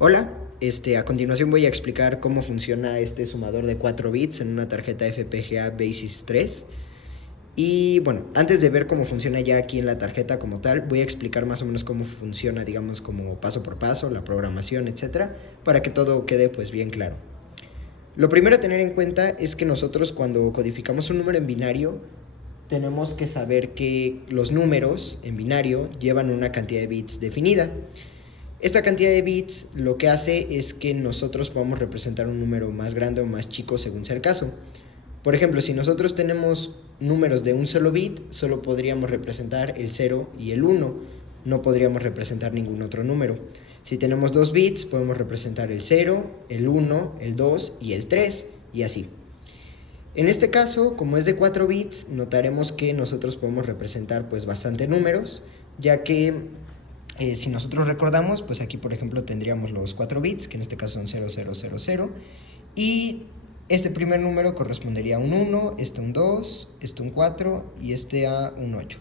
Hola, a continuación voy a explicar cómo funciona este sumador de 4 bits en una tarjeta FPGA Basis 3. Y bueno, antes de ver cómo funciona ya aquí en la tarjeta como tal, voy a explicar más o menos cómo funciona, digamos, como paso por paso, la programación, etcétera, para que todo quede pues bien claro. Lo primero a tener en cuenta es que nosotros cuando codificamos un número en binario, tenemos que saber que los números en binario llevan una cantidad de bits definida. Esta cantidad de bits lo que hace es que nosotros podamos representar un número más grande o más chico según sea el caso. Por ejemplo, si nosotros tenemos números de un solo bit, solo podríamos representar el 0 y el 1, no podríamos representar ningún otro número. Si tenemos 2 bits, podemos representar el 0, el 1, el 2 y el 3, y así. En este caso, como es de 4 bits, notaremos que nosotros podemos representar pues bastante números, ya que si nosotros recordamos, pues aquí por ejemplo tendríamos los 4 bits, que en este caso son 0000, y este primer número correspondería a un 1, este un 2, este un 4 y este a un 8.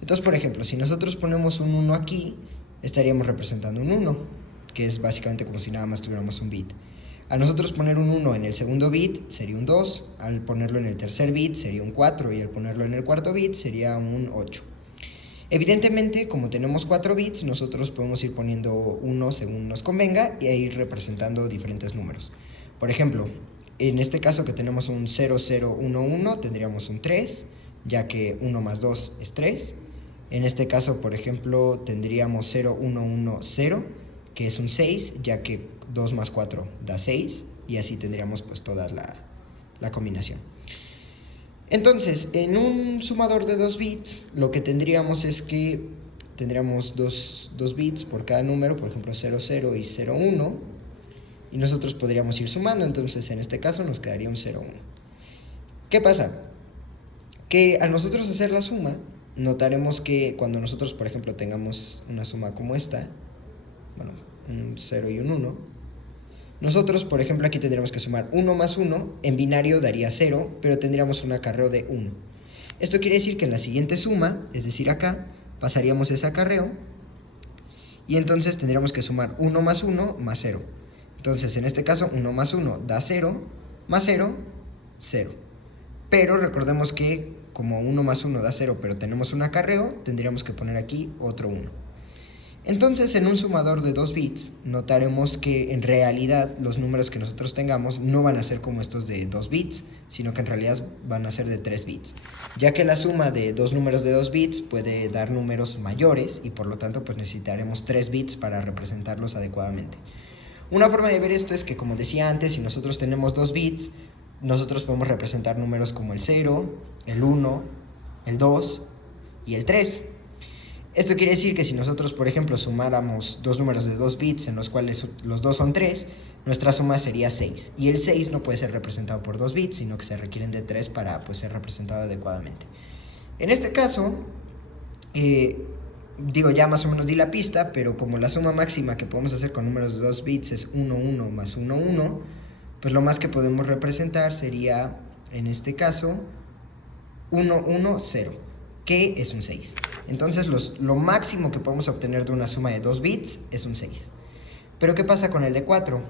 Entonces, por ejemplo, si nosotros ponemos un 1 aquí, estaríamos representando un 1, que es básicamente como si nada más tuviéramos un bit. Al nosotros poner un 1 en el segundo bit sería un 2, al ponerlo en el tercer bit sería un 4 y al ponerlo en el cuarto bit sería un 8. Evidentemente, como tenemos 4 bits, nosotros podemos ir poniendo 1 según nos convenga y ir representando diferentes números. Por ejemplo, en este caso que tenemos un 0011, tendríamos un 3, ya que 1 más 2 es 3. En este caso, por ejemplo, tendríamos 0110, que es un 6, ya que 2 más 4 da 6, y así tendríamos pues toda la combinación. Entonces, en un sumador de 2 bits, lo que tendríamos es que tendríamos 2 bits por cada número, por ejemplo 00 y 01, y nosotros podríamos ir sumando, entonces en este caso nos quedaría un 01. ¿Qué pasa? Que al nosotros hacer la suma, notaremos que cuando nosotros, por ejemplo, tengamos una suma como esta, bueno, un 0 y un 1, nosotros, por ejemplo, aquí tendríamos que sumar 1 más 1, en binario daría 0, pero tendríamos un acarreo de 1. Esto quiere decir que en la siguiente suma, es decir acá, pasaríamos ese acarreo, y entonces tendríamos que sumar 1 más 1 más 0. Entonces, en este caso, 1 más 1 da 0, más 0, 0. Pero recordemos que como 1 más 1 da 0, pero tenemos un acarreo, tendríamos que poner aquí otro 1. Entonces, en un sumador de 2 bits, notaremos que en realidad los números que nosotros tengamos no van a ser como estos de 2 bits, sino que en realidad van a ser de 3 bits, ya que la suma de dos números de 2 bits puede dar números mayores y por lo tanto pues necesitaremos 3 bits para representarlos adecuadamente. Una forma de ver esto es que, como decía antes, si nosotros tenemos 2 bits, nosotros podemos representar números como el 0, el 1, el 2 y el 3. Esto quiere decir que si nosotros, por ejemplo, sumáramos dos números de 2 bits en los cuales los dos son 3, nuestra suma sería 6. Y el 6 no puede ser representado por 2 bits, sino que se requieren de 3 para pues, ser representado adecuadamente. En este caso, ya más o menos di la pista, pero como la suma máxima que podemos hacer con números de 2 bits es 1, 1 más 1, 1, pues lo más que podemos representar sería, en este caso, 1, 1, 0, que es un 6. Entonces lo máximo que podemos obtener de una suma de 2 bits es un 6. Pero ¿qué pasa con el de 4?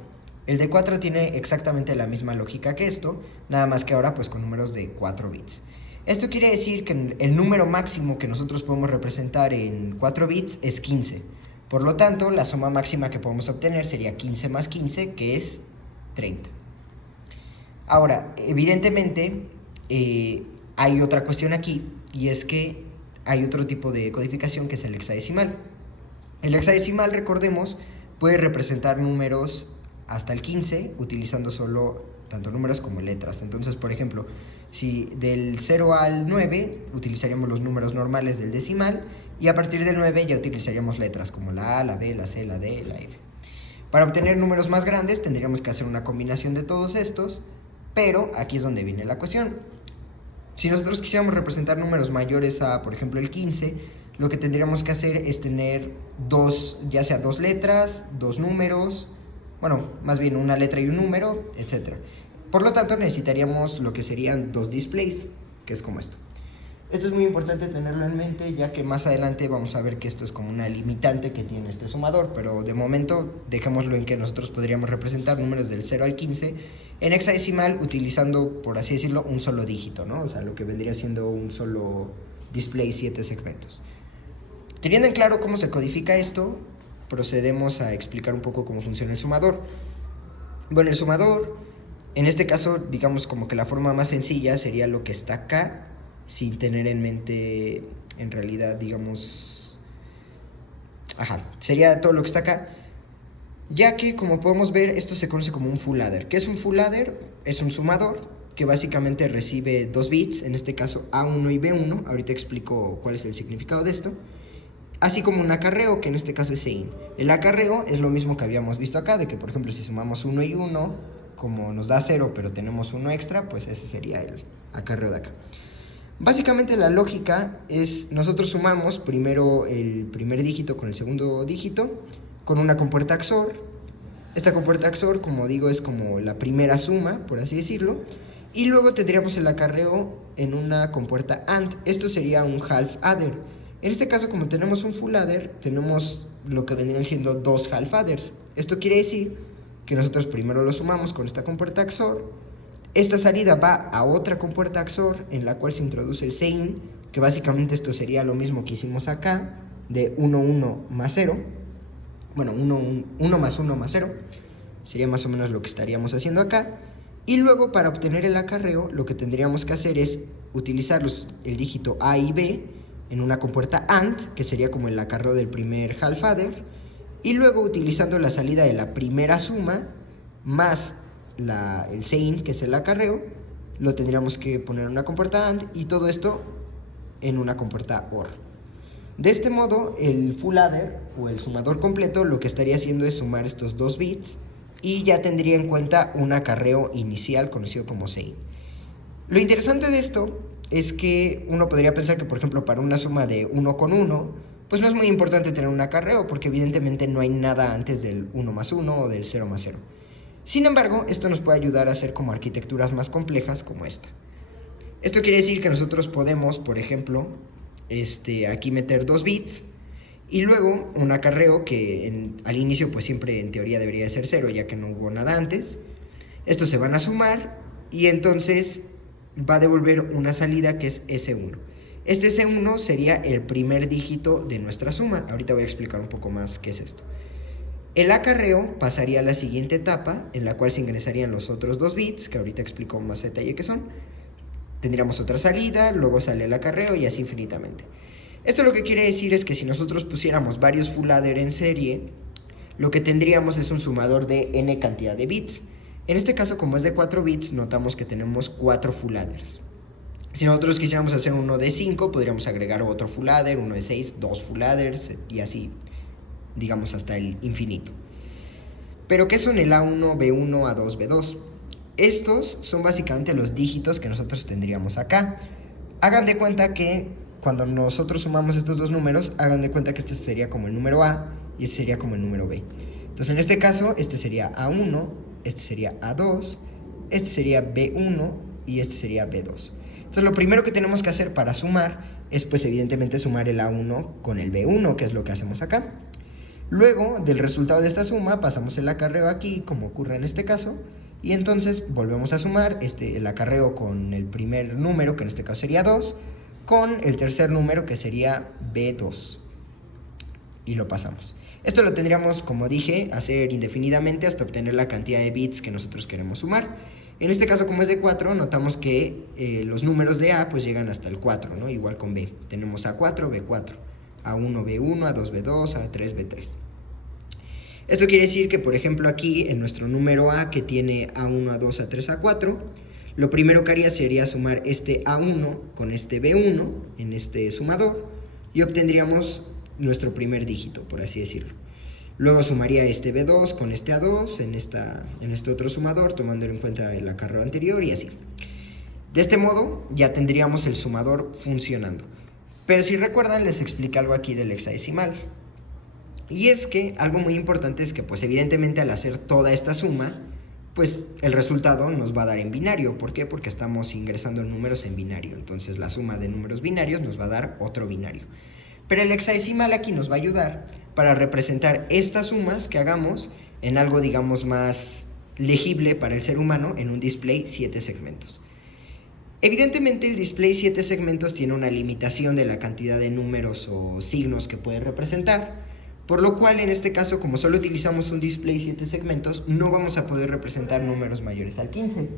El de 4 tiene exactamente la misma lógica que esto, nada más que ahora pues con números de 4 bits. Esto quiere decir que el número máximo que nosotros podemos representar en 4 bits es 15. Por lo tanto, la suma máxima que podemos obtener sería 15 más 15, que es 30. Ahora, evidentemente, hay otra cuestión aquí, y es que hay otro tipo de codificación que es el hexadecimal. El hexadecimal, recordemos, puede representar números hasta el 15 utilizando solo tanto números como letras. Entonces, por ejemplo, si del 0 al 9 utilizaríamos los números normales del decimal, y a partir del 9 ya utilizaríamos letras como la A, la B, la C, la D, la F. Para obtener números más grandes tendríamos que hacer una combinación de todos estos, pero aquí es donde viene la cuestión. Si nosotros quisiéramos representar números mayores a, por ejemplo, el 15, lo que tendríamos que hacer es tener ya sea dos letras, dos números, bueno, más bien una letra y un número, etc. Por lo tanto, necesitaríamos lo que serían dos displays, que es como esto. Esto es muy importante tenerlo en mente, ya que más adelante vamos a ver que esto es como una limitante que tiene este sumador, pero de momento dejémoslo en que nosotros podríamos representar números del 0 al 15 en hexadecimal utilizando, por así decirlo, un solo dígito, ¿no? O sea, lo que vendría siendo un solo display 7 segmentos. Teniendo en claro cómo se codifica esto, procedemos a explicar un poco cómo funciona el sumador. Bueno, el sumador, en este caso, digamos como que la forma más sencilla sería lo que está acá, sin tener en mente, en realidad, digamos, sería todo lo que está acá, ya que, como podemos ver, esto se conoce como un full adder. ¿Qué es un full adder? Es un sumador que básicamente recibe 2 bits, en este caso A1 y B1, ahorita explico cuál es el significado de esto, así como un acarreo, que en este caso es sein. El acarreo es lo mismo que habíamos visto acá, de que, por ejemplo, si sumamos 1 y 1, como nos da 0, pero tenemos 1 extra, pues ese sería el acarreo de acá. Básicamente la lógica es, nosotros sumamos primero el primer dígito con el segundo dígito, con una compuerta XOR. Esta compuerta XOR, como digo, es como la primera suma, por así decirlo, y luego tendríamos el acarreo en una compuerta AND. Esto sería un half adder. En este caso, como tenemos un full adder, tenemos lo que vendrían siendo 2 half adders. Esto quiere decir que nosotros primero lo sumamos con esta compuerta XOR. Esta salida va a otra compuerta XOR en la cual se introduce el sein, que básicamente esto sería lo mismo que hicimos acá, de 1, 1 más 0. Bueno, 1 más 1 más 0. Sería más o menos lo que estaríamos haciendo acá. Y luego, para obtener el acarreo, lo que tendríamos que hacer es utilizar el dígito A y B en una compuerta AND, que sería como el acarreo del primer half adder, y luego utilizando la salida de la primera suma más el sein, que es el acarreo, lo tendríamos que poner en una compuerta AND, y todo esto en una compuerta OR. De este modo, el full adder o el sumador completo lo que estaría haciendo es sumar estos 2 bits y ya tendría en cuenta un acarreo inicial conocido como sein. Lo interesante de esto es que uno podría pensar que, por ejemplo, para una suma de 1 con 1, pues no es muy importante tener un acarreo, porque evidentemente no hay nada antes del 1 más 1 o del 0 más 0. Sin embargo, esto nos puede ayudar a hacer como arquitecturas más complejas como esta. Esto quiere decir que nosotros podemos, por ejemplo, aquí meter 2 bits y luego un acarreo que al inicio pues siempre en teoría debería de ser 0, ya que no hubo nada antes. Estos se van a sumar y entonces va a devolver una salida que es S1. Este S1 sería el primer dígito de nuestra suma. Ahorita voy a explicar un poco más qué es esto. El acarreo pasaría a la siguiente etapa, en la cual se ingresarían los otros 2 bits, que ahorita explico más detalle qué son. Tendríamos otra salida, luego sale el acarreo y así infinitamente. Esto lo que quiere decir es que si nosotros pusiéramos varios full adder en serie, lo que tendríamos es un sumador de n cantidad de bits. En este caso, como es de 4 bits, notamos que tenemos 4 full adders. Si nosotros quisiéramos hacer uno de 5, podríamos agregar otro full adder, uno de 6, 2 full adders y así, digamos, hasta el infinito. Pero ¿qué son el A1, B1, A2, B2? Estos son básicamente los dígitos que nosotros tendríamos acá. Hagan de cuenta que cuando nosotros sumamos estos dos números, hagan de cuenta que este sería como el número A y este sería como el número B. Entonces en este caso, este sería A1, este sería A2, este sería B1 y este sería B2. Entonces lo primero que tenemos que hacer para sumar es pues evidentemente sumar el A1 con el B1, que es lo que hacemos acá. Luego del resultado de esta suma pasamos el acarreo aquí, como ocurre en este caso, y entonces volvemos a sumar el acarreo con el primer número, que en este caso sería 2, con el tercer número, que sería B2, y lo pasamos. Esto lo tendríamos, como dije, hacer indefinidamente hasta obtener la cantidad de bits que nosotros queremos sumar. En este caso, como es de 4, notamos que los números de A pues llegan hasta el 4, ¿no? Igual con B. Tenemos A4, B4, A1, B1, A2, B2, A3, B3. Esto quiere decir que, por ejemplo, aquí en nuestro número A, que tiene A1, A2, A3, A4, lo primero que haría sería sumar este A1 con este B1 en este sumador y obtendríamos nuestro primer dígito, por así decirlo. Luego sumaría este B2 con este A2 en este otro sumador, tomando en cuenta el acarreo anterior y así. De este modo ya tendríamos el sumador funcionando. Pero si recuerdan, les expliqué algo aquí del hexadecimal. Y es que algo muy importante es que pues evidentemente al hacer toda esta suma, pues el resultado nos va a dar en binario. ¿Por qué? Porque estamos ingresando números en binario. Entonces la suma de números binarios nos va a dar otro binario. Pero el hexadecimal aquí nos va a ayudar para representar estas sumas que hagamos en algo, digamos, más legible para el ser humano, en un display 7 segmentos. Evidentemente el display 7 segmentos tiene una limitación de la cantidad de números o signos que puede representar, por lo cual en este caso, como solo utilizamos un display 7 segmentos, no vamos a poder representar números mayores al 15,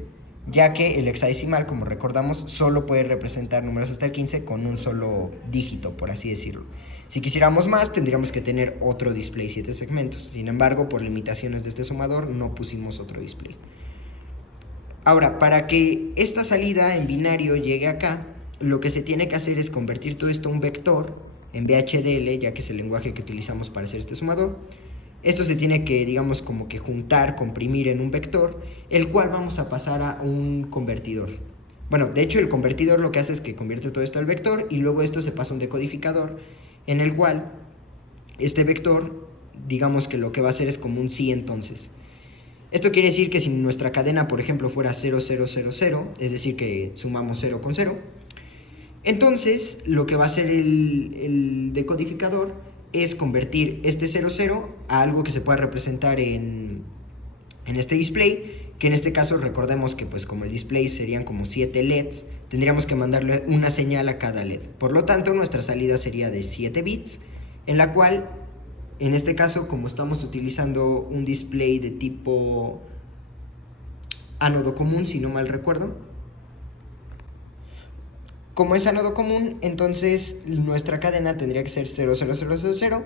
ya que el hexadecimal, como recordamos, solo puede representar números hasta el 15 con un solo dígito, por así decirlo. Si quisiéramos más, tendríamos que tener otro display 7 segmentos. Sin embargo, por limitaciones de este sumador, no pusimos otro display. Ahora, para que esta salida en binario llegue acá, lo que se tiene que hacer es convertir todo esto a un vector en VHDL, ya que es el lenguaje que utilizamos para hacer este sumador. Esto se tiene que, digamos, como que juntar, comprimir en un vector, el cual vamos a pasar a un convertidor. Bueno, de hecho el convertidor lo que hace es que convierte todo esto al vector y luego esto se pasa a un decodificador, en el cual este vector, digamos que lo que va a hacer es como un sí entonces. Esto quiere decir que si nuestra cadena, por ejemplo, fuera 0, 0, 0, 0, es decir, que sumamos 0 con 0, entonces lo que va a hacer el decodificador es convertir este 0, 0 a algo que se pueda representar en este display, que en este caso recordemos que pues como el display serían como 7 LEDs, tendríamos que mandarle una señal a cada LED. Por lo tanto, nuestra salida sería de 7 bits, en la cual, en este caso, como estamos utilizando un display de tipo ánodo común, si no mal recuerdo, como es ánodo común, entonces nuestra cadena tendría que ser 0, 0, 0, 0, 0,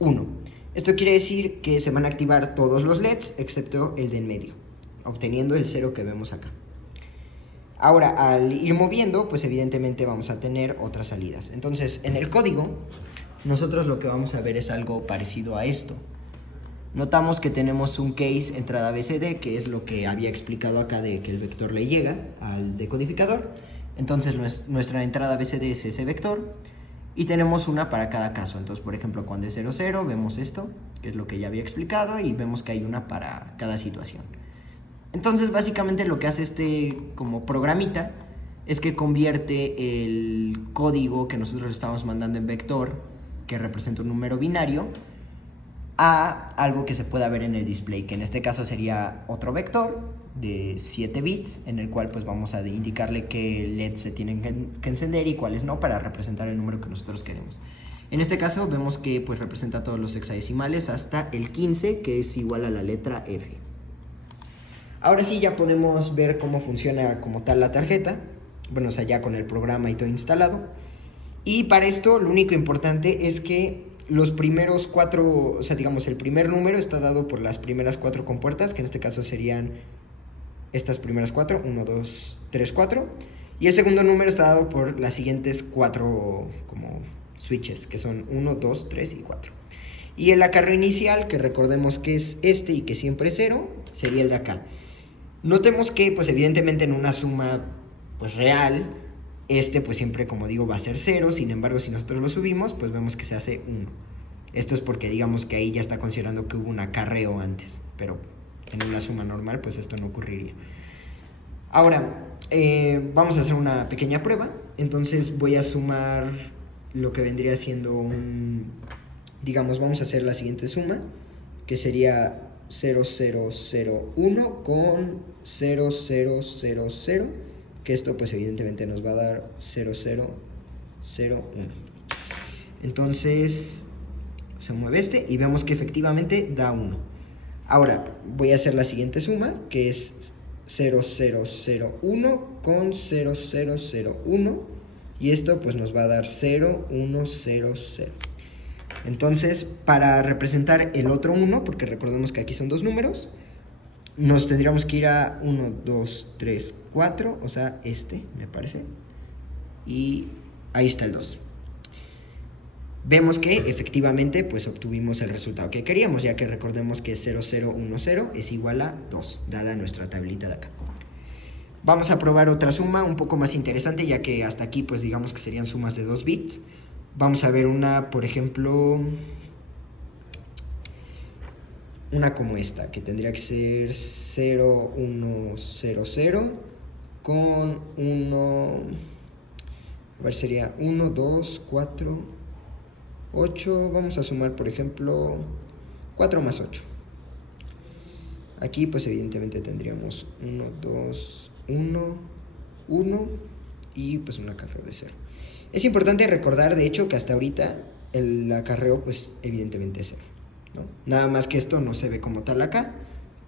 1. Esto quiere decir que se van a activar todos los LEDs excepto el de en medio, obteniendo el 0 que vemos acá. Ahora, al ir moviendo, pues evidentemente vamos a tener otras salidas. Entonces, en el código, nosotros lo que vamos a ver es algo parecido a esto. Notamos que tenemos un case entrada BCD, que es lo que había explicado acá de que el vector le llega al decodificador. Entonces nuestra entrada BCD es ese vector y tenemos una para cada caso. Entonces, por ejemplo, cuando es 0, 0, vemos esto, que es lo que ya había explicado, y vemos que hay una para cada situación. Entonces, básicamente lo que hace este como programita es que convierte el código que nosotros estamos mandando en vector, que representa un número binario, a algo que se pueda ver en el display, que en este caso sería otro vector de 7 bits, en el cual pues vamos a indicarle qué LEDs se tienen que encender y cuáles no, para representar el número que nosotros queremos. En este caso vemos que pues representa todos los hexadecimales hasta el 15, que es igual a la letra F. Ahora sí ya podemos ver cómo funciona como tal la tarjeta, bueno, o sea, ya con el programa y todo instalado. Y para esto lo único importante es que los primeros 4, o sea, digamos, el primer número está dado por las primeras 4 compuertas, que en este caso serían estas primeras 4, 1, 2, 3, 4. Y el segundo número está dado por las siguientes 4 como switches, que son 1, 2, 3 y 4. Y el acarreo inicial, que recordemos que es este y que siempre es 0, sería el de acá. Notemos que, pues evidentemente en una suma pues real, este pues siempre, como digo, va a ser 0. Sin embargo, si nosotros lo subimos, pues vemos que se hace 1. Esto es porque digamos que ahí ya está considerando que hubo un acarreo antes, pero en una suma normal pues esto no ocurriría. Ahora, vamos a hacer una pequeña prueba. Entonces voy a sumar lo que vendría siendo un... Digamos, vamos a hacer la siguiente suma, que sería 0001 con 0000, que esto pues evidentemente nos va a dar 0001. Entonces se mueve este y vemos que efectivamente da 1. Ahora voy a hacer la siguiente suma, que es 0001 con 0001, y esto pues nos va a dar 0100. Entonces, para representar el otro 1, porque recordemos que aquí son dos números, nos tendríamos que ir a 1, 2, 3, 4, o sea, este, me parece, y ahí está el 2. Vemos que efectivamente pues obtuvimos el resultado que queríamos, ya que recordemos que 0010 es igual a 2, dada nuestra tablita de acá. Vamos a probar otra suma un poco más interesante, ya que hasta aquí pues digamos que serían sumas de 2 bits. Vamos a ver una, por ejemplo, una como esta, que tendría que ser 0, 1, 0, 0, con 1, a ver, sería 1, 2, 4, 8, vamos a sumar, por ejemplo, 4 más 8. Aquí, pues, evidentemente tendríamos 1, 2, 1, 1, y, pues, un acarreo de 0. Es importante recordar, de hecho, que hasta ahorita el acarreo, pues, evidentemente es 0, ¿no? Nada más que esto no se ve como tal acá,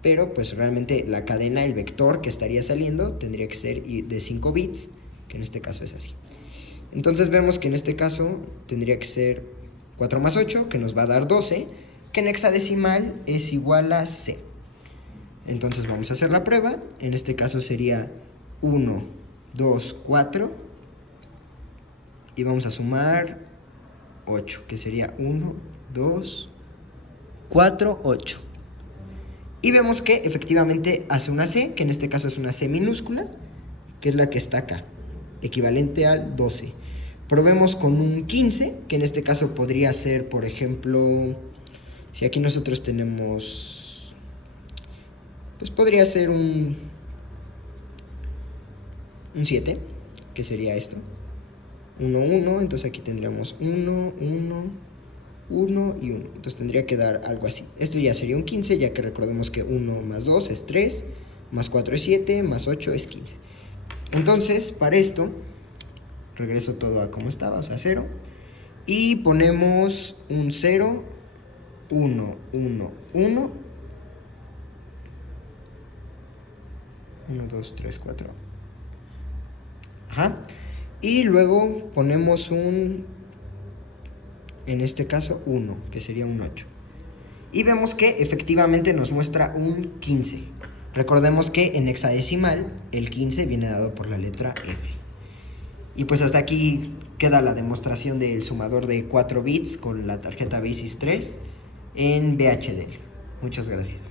pero, pues, realmente la cadena, el vector que estaría saliendo, tendría que ser de 5 bits, que en este caso es así. Entonces vemos que en este caso tendría que ser 4 más 8, que nos va a dar 12, que en hexadecimal es igual a C. Entonces vamos a hacer la prueba. En este caso sería 1, 2, 4. Y vamos a sumar 8, que sería 1, 2, 4, 8. Y vemos que efectivamente hace una C, que en este caso es una C minúscula, que es la que está acá, equivalente al 12. Probemos con un 15, que en este caso podría ser, por ejemplo, si aquí nosotros tenemos, pues podría ser un 7, que sería esto. 1, 1, entonces aquí tendríamos 1, 1, 1 y 1. Entonces tendría que dar algo así. Esto ya sería un 15, ya que recordemos que 1 más 2 es 3, más 4 es 7, más 8 es 15. Entonces, para esto, regreso todo a como estaba, o sea, 0. Y ponemos un 0, 1, 1, 1. 1, 2, 3, 4. Ajá. Y luego ponemos un, en este caso, 1, que sería un 8. Y vemos que efectivamente nos muestra un 15. Recordemos que en hexadecimal el 15 viene dado por la letra F. Y pues hasta aquí queda la demostración del sumador de 4 bits con la tarjeta Basis 3 en VHDL. Muchas gracias.